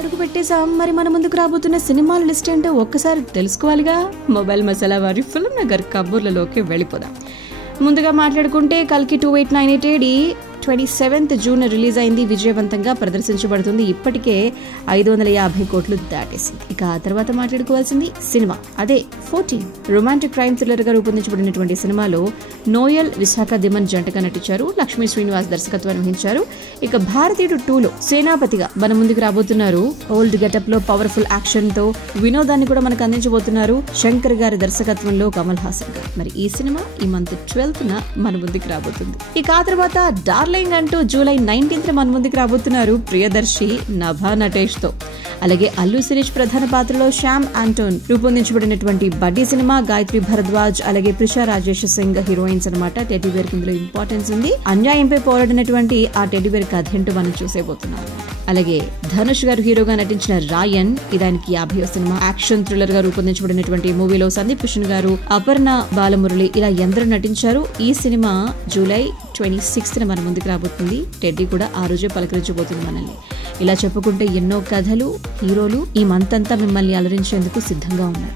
అడుగు పెట్టేశాం. మరి మన ముందుకు రాబోతున్న సినిమాల లిస్ట్ ఏంటో ఒక్కసారి తెలుసుకోవాలిగా. మొబైల్ మసాలా వారి ఫిల్మ్ నగర్ కబుర్లలోకి వెళ్ళిపోదాం. ముందుగా మాట్లాడుకుంటే కల్కి 2898 AD 27th జూన్ రిలీజ్ అయింది. విజయవంతంగా ప్రదర్శించబడుతుంది. ఇప్పటికే 550 కోట్లు దాటేసింది. ఇక ఆ తర్వాత మాట్లాడుకోవాల్సింది సినిమా, అదే 14 రొమాంటిక్ క్రైమ్ థ్రిల్లర్ గా రూపొందించబడినటువంటి సినిమాలో నోయల్, విశాఖ దిమన్ జంటగా నటించారు. లక్ష్మీ శ్రీనివాస్ దర్శకత్వాన్ని వహించారు. ఇక భారతీయుడు 2లో సేనాపతిగా మన ముందుకు రాబోతున్నారు. ఓల్డ్ గెటప్ లో పవర్ఫుల్ యాక్షన్ తో వినోదాన్ని కూడా మనకు అందించబోతున్నారు శంకర్ గారి దర్శకత్వంలో కమల్ హాసన్ గారు. మరి ఈ సినిమా ఈ మంత్ 12th మన ముందుకు రాబోతుంది. ఇక ఆ తర్వాత డార్లింగ్ అంటూ జూలై 19th మన ముందుకు రాబోతున్నారు ప్రియదర్శి నభా నటేష్ తో. అలాగే అల్లు శిరీష్ ప్రధాన పాత్రలో శ్యామ్ ఆంటోన్ రూపొందించబడినటువంటి బడ్డీ సినిమా. గాయత్రి భరద్వాజ్ అలాగే ప్రిషా రాజేష్ సింగ్ హీరోయిన్స్ అనమాట. టెడ్డీబేర్ ఇందులో ఇంపార్టెన్స్ ఉంది. అన్యాయంపై పోరాడినటువంటి ఆ టెడ్డీబేర్ కథ ఏంటో మనం చూసేబోతున్నాం. అలాగే ధనుష్ గారు హీరోగా నటించిన రాయన్, ఇదానికి 50వ సినిమా. యాక్షన్ థ్రిల్లర్ గా రూపొందించబడినటువంటి మూవీలో సందీప్ కిషన్ గారు, అపర్ణ బాలమురళి ఇలా ఎందరో నటించారు. ఈ సినిమా జూలై 26th మన ముందుకు రాబోతుంది. టెడ్డీ కూడా ఆ రోజే పలకరించబోతుంది మనల్ని. ఇలా చెప్పుకుంటే ఎన్నో కథలు, హీరోలు ఈ మంత్ అంతా మిమ్మల్ని అలరించేందుకు సిద్ధంగా ఉన్నారు.